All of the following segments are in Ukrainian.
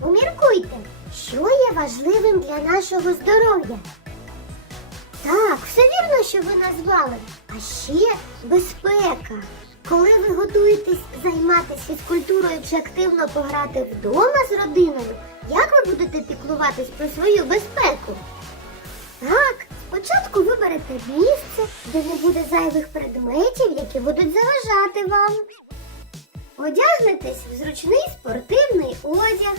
Поміркуйте, що є важливим для нашого здоров'я. Так, все вірно, що ви назвали. А ще безпека. Коли ви готуєтесь займатися фізкультурою чи активно пограти вдома з родиною, як ви будете піклуватись про свою безпеку? Так, спочатку виберете місце, де не буде зайвих предметів, які будуть заважати вам. Одягнетесь в зручний спортивний одяг.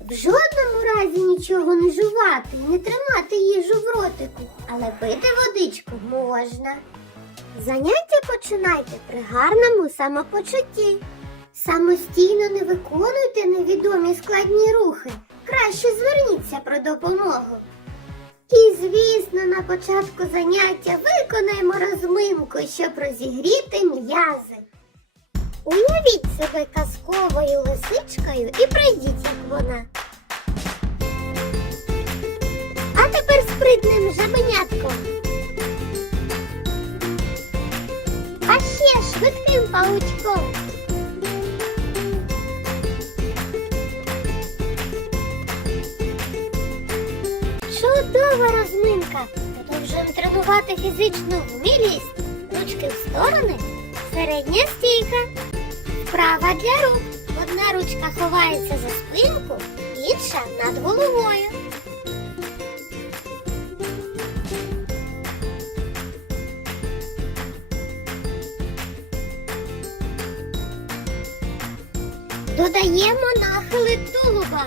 В жодному разі нічого не жувати і не тримати їжу в ротику, але пити водичку можна. Заняття починайте при гарному самопочутті. Самостійно не виконуйте невідомі складні рухи. Краще зверніться про допомогу. І, звісно, на початку заняття виконаємо розминку, щоб розігріти м'язи. Уявіть себе казковою лисичкою і пройдіть, як вона. А тепер спритним жабенятком. А ще швидким паучком. Чудова розминка. Продовжуємо тренувати фізичну вмілість. Ручки в сторони. Середня стійка. Вправа для рук. Одна ручка ховається за спинку, інша над головою. Додаємо нахили тулуба.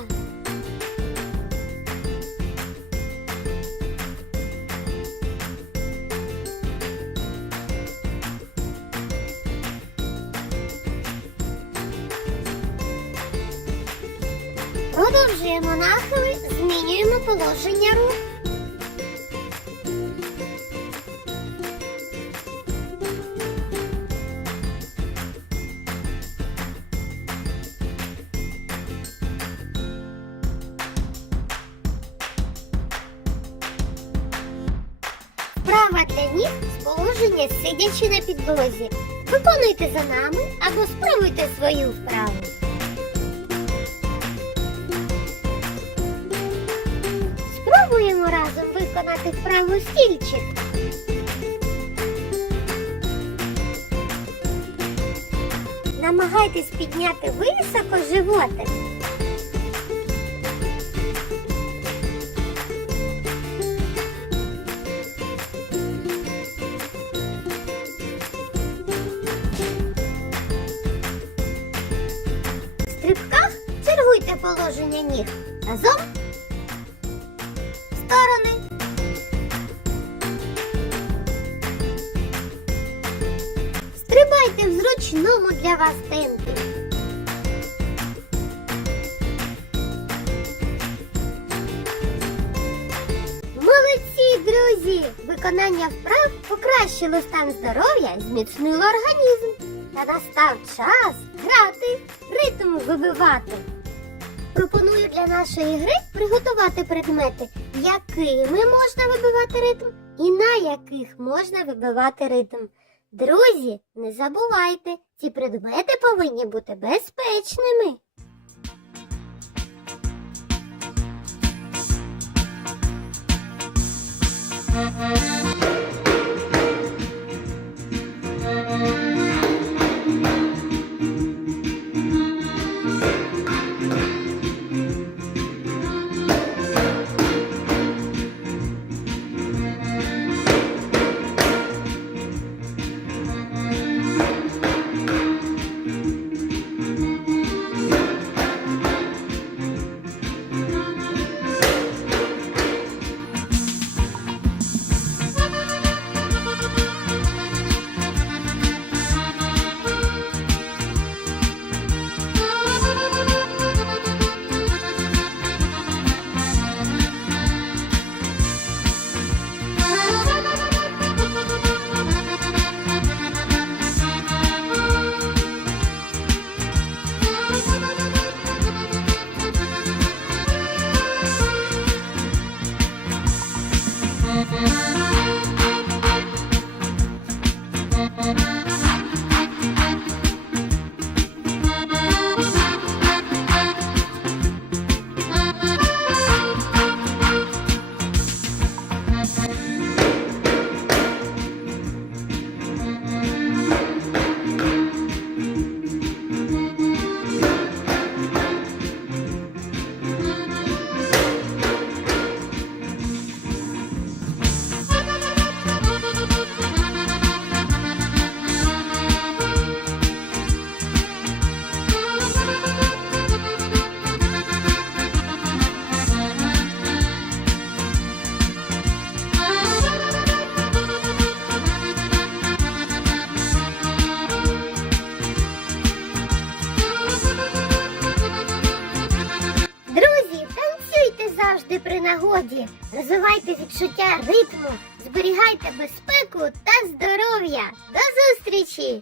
Продовжуємо нахили, змінюємо положення рук. Вправа для ніг з положення сидячи на підлозі. Виконуйте за нами або спробуйте свою вправу. Виконати вправу стільчик. Намагайтесь підняти високо животик. В стрибках чергуйте положення ніг. Разом в сторони. Стрибайте для вас темпі. Молодці, друзі! Виконання вправ покращило стан здоров'я зміцнило організм. Та настав час грати, ритм вибивати. Пропоную для нашої гри приготувати предмети, якими можна вибивати ритм і на яких можна вибивати ритм. Друзі, не забувайте, ці предмети повинні бути безпечними. Завжди при нагоді. Розвивайте відчуття ритму, зберігайте безпеку та здоров'я. До зустрічі!